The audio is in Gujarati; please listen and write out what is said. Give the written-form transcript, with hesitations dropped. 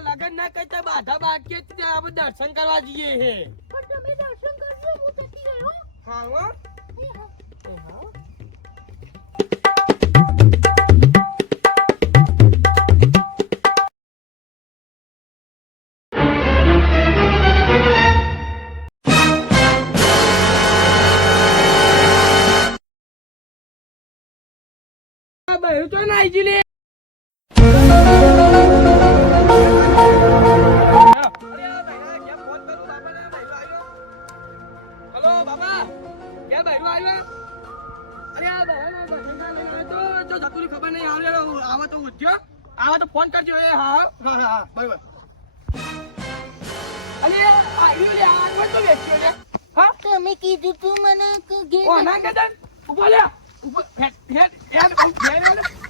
લગન ના કરતા બાધા બાકી આપણે દર્શન કરવા જઈએ હે પણ તમે દર્શન કરજો હું જતી રહ્યો હા હો બહેરું તો નાઈ જી લે ખબર નહીં આવે તો ઉઠ્યો આવે તો ફોન કરજો એ હા હા હા બરાબર અરે આવ્યું લે આ તો વેચ્યો લે હા તમે કીધું તું મને કે ઓ ના કદન ઉભો લે ઉભો હેડ હેડ હેડ